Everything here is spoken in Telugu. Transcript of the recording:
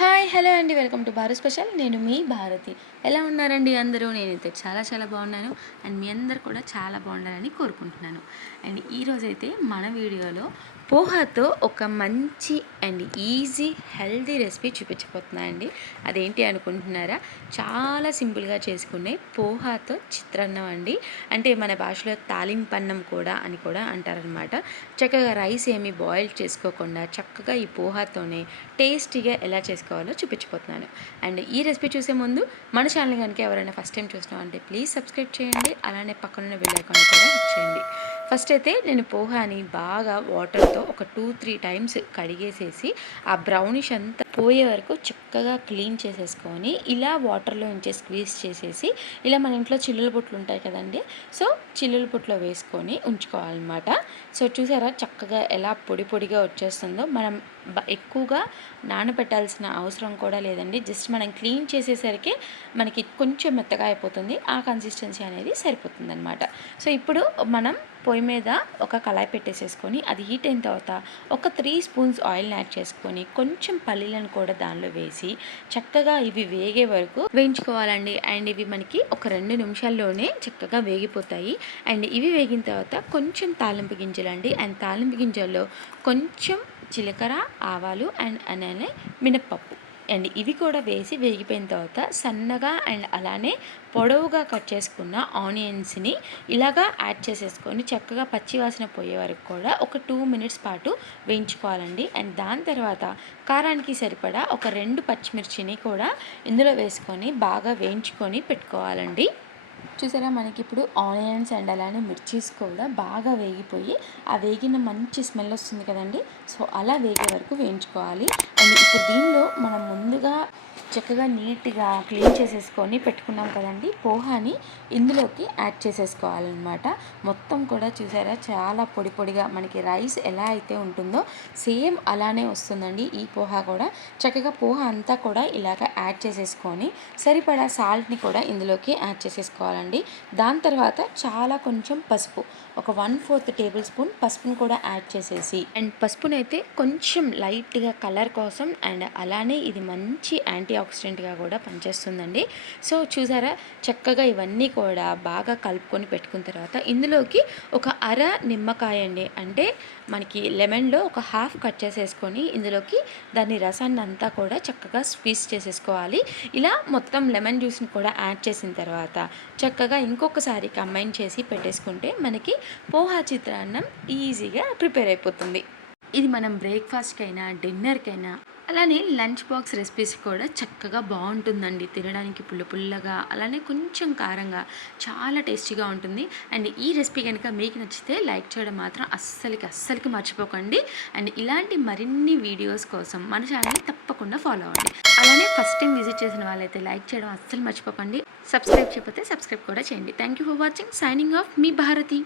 హాయ్ హలో అండి. Welcome to Bharat special. నేను మీ భారతి. ఎలా ఉన్నారండి అందరూ? నేనైతే చాలా చాలా బాగున్నాను. అండ్ మీ అందరు కూడా చాలా బాగుండాలని కోరుకుంటున్నాను. అండ్ ఈరోజైతే మన వీడియోలో పోహాతో ఒక మంచి అండ్ ఈజీ హెల్దీ రెసిపీ చూపించబోతున్నా అండి. అదేంటి అనుకుంటున్నారా? చాలా సింపుల్గా చేసుకునే పోహాతో చిత్రాన్నం అండి. అంటే మన భాషలో తాలింపన్నం కూడా అని కూడా అంటారనమాట. చక్కగా రైస్ ఏమి బాయిల్ చేసుకోకుండా చక్కగా ఈ పోహాతోనే టేస్టీగా ఎలా చేసుకోవాలో చూపించిపోతున్నాను. అండ్ ఈ రెసిపీ చూసే ముందు మన ఛానల్ కనుక ఎవరైనా ఫస్ట్ టైం చూసినామంటే ప్లీజ్ సబ్స్క్రైబ్ చేయండి. అలానే పక్కనున్న బెల్ ఐకాన్ కూడా చేయండి. ఫస్ట్ అయితే నేను పోహాని బాగా వాటర్తో ఒక టూ త్రీ టైమ్స్ కడిగేసేసి ఆ బ్రౌనిష్ అంతా పోయే వరకు చక్కగా క్లీన్ చేసేసుకొని ఇలా వాటర్లో ఉంచే స్క్వీజ్ చేసేసి ఇలా మన ఇంట్లో చిల్లుల బుట్లు ఉంటాయి కదండి. సో చిల్లుల బుట్లో వేసుకొని ఉంచుకోవాలన్నమాట. సో చూసారా చక్కగా ఎలా పొడి పొడిగా వచ్చేస్తుందో. మనం ఎక్కువగా నానబెట్టాల్సిన అవసరం కూడా లేదండి. జస్ట్ మనం క్లీన్ చేసేసరికి మనకి కొంచెం మెత్తగా అయిపోతుంది. ఆ కన్సిస్టెన్సీ అనేది సరిపోతుంది అనమాట సో ఇప్పుడు మనం పొయ్యి మీద ఒక కళాయి పెట్టేసేసుకొని అది హీట్ అయిన తర్వాత ఒక త్రీ స్పూన్స్ ఆయిల్ని యాడ్ చేసుకొని కొంచెం పల్లీలను కూడా దానిలో వేసి చక్కగా ఇవి వేగే వరకు వేయించుకోవాలండి. అండ్ ఇవి మనకి ఒక రెండు నిమిషాల్లోనే చక్కగా వేగిపోతాయి. అండ్ ఇవి వేగిన తర్వాత కొంచెం తాలింపు గింజలండి అండ్. తాలింపు గింజల్లో కొంచెం జీలకర్ర ఆవాలు అండ్ అలానే మినప్పప్పు. అండ్ ఇవి కూడా వేసి వేగిపోయిన తర్వాత సన్నగా అండ్ అలానే పొడవుగా కట్ చేసుకున్న ఆనియన్స్ని ఇలాగా యాడ్ చేసేసుకొని చక్కగా పచ్చి వాసన పోయే వరకు కూడా ఒక టూ మినిట్స్ పాటు వేయించుకోవాలండి. అండ్ దాని తర్వాత కారానికి సరిపడా ఒక రెండు పచ్చిమిర్చిని కూడా ఇందులో వేసుకొని బాగా వేయించుకొని పెట్టుకోవాలండి. చూసారా మనకి ఇప్పుడు ఆనియన్స్ అండ్ అలానే మిర్చీస్ కూడా బాగా వేగిపోయి ఆ వేగిన మంచి స్మెల్ వస్తుంది కదండి. సో అలా వేగే వరకు వేయించుకోవాలి. అండ్ ఇప్పుడు దీనిలో మనం ముందు చక్కగా నీట్గా క్లీన్ చేసేసుకొని పెట్టుకున్నాం కదండి. పోహాని ఇందులోకి యాడ్ చేసేసుకోవాలన్నమాట. మొత్తం కూడా చూసారా? చాలా పొడి పొడిగా మనకి రైస్ ఎలా అయితే ఉంటుందో సేమ్ అలానే వస్తుందండి ఈ పోహా కూడా. చక్కగా పోహా అంతా కూడా ఇలాగ యాడ్ చేసేసుకొని సరిపడా సాల్ట్ని కూడా ఇందులోకి యాడ్ చేసేసుకోవాలండి. దాని తర్వాత చాలా కొంచెం పసుపు. ఒక వన్ ఫోర్త్ టేబుల్ స్పూన్ పసుపుని కూడా యాడ్ చేసేసి అండ్ పసుపునైతే కొంచెం లైట్గా కలర్ కోసం అండ్ అలానే ఇది మంచి యాంటీ ఆక్సిడెంట్గా కూడా పనిచేస్తుందండి. సో చూసారా? చక్కగా ఇవన్నీ కూడా బాగా కలుపుకొని పెట్టుకున్న తర్వాత ఇందులోకి ఒక అర నిమ్మకాయ అండి అంటే మనకి లెమన్లో ఒక హాఫ్ కట్ చేసేసుకొని ఇందులోకి దాని రసాన్ని అంతా కూడా చక్కగా స్క్వీజ్ చేసేసుకోవాలి. ఇలా మొత్తం లెమన్ జ్యూస్ని కూడా యాడ్ చేసిన తర్వాత చక్కగా ఇంకొకసారి కంబైన్ చేసి పెట్టేసుకుంటే మనకి పోహా చిత్రాన్నం ఈజీగా ప్రిపేర్ అయిపోతుంది. ఇది మనం బ్రేక్ఫాస్ట్కైనా డిన్నర్కైనా అలానే లంచ్ బాక్స్ రెసిపీస్ కూడా చక్కగా బాగుంటుందండి. తినడానికి పుల్ల పుల్లగా అలానే కొంచెం కారంగా చాలా టేస్టీగా ఉంటుంది. అండ్ ఈ రెసిపీ కనుక మీకు నచ్చితే లైక్ చేయడం మాత్రం అస్సలకి అస్సలకి మర్చిపోకండి. అండ్ ఇలాంటి మరిన్ని వీడియోస్ కోసం మన ఛానల్ని తప్పకుండా ఫాలో అవ్వండి. అలానే ఫస్ట్ టైం విజిట్ చేసిన వాళ్ళైతే లైక్ చేయడం అస్సలు మర్చిపోకండి. సబ్స్క్రైబ్ చేయకపోతే సబ్స్క్రైబ్ కూడా చేయండి. Thank you for watching. Signing off me Bharati.